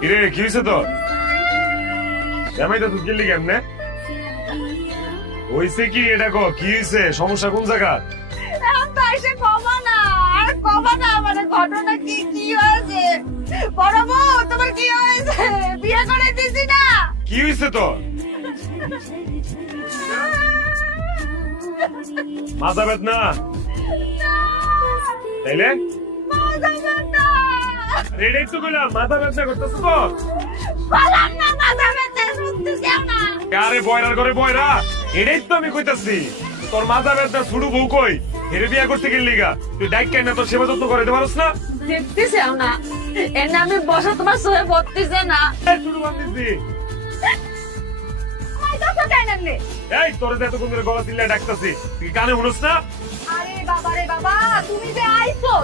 কিরে কি হয়েছে তো? জামাইটা তুই গেলি কেমনে? হয়েছে কি এটা কো? কি হয়েছে? সমস্যা কোন জায়গা? মানে ঘটনা কি কি হয়েছে? বড় বউ তোমার কি হয়েছে? বিয়ে করে দিছি না। কি হয়েছে তো? মাথা বেদনা তাইলে? এটাই তো বললাম, মাথা বেদনা করতেছ তো? বললাম না মাথা ব্যথা, শুনতেছেও না। আরে বয়রার ঘরে বয়রা, এটাই তো আমি কইতাছি। তোর মাথা বেদনা ছুড়ু বউ কই? হেরে বিয়া করতে গেলি গা? তুই ডাইক কেন তোর সেবা যত্ন করে দিতে পারস না? দেখতেছেও না, এর নামে বসে তোমার সহে বলতেছে না। ছুড়ু বান্ধিছি। আরে এই তোর যে এতক্ষণ ধরে গলা চিল্লায় ডাকতাছি, তুই কানে শুনস না? বাবা রে বাবা, তুমি যে আইছো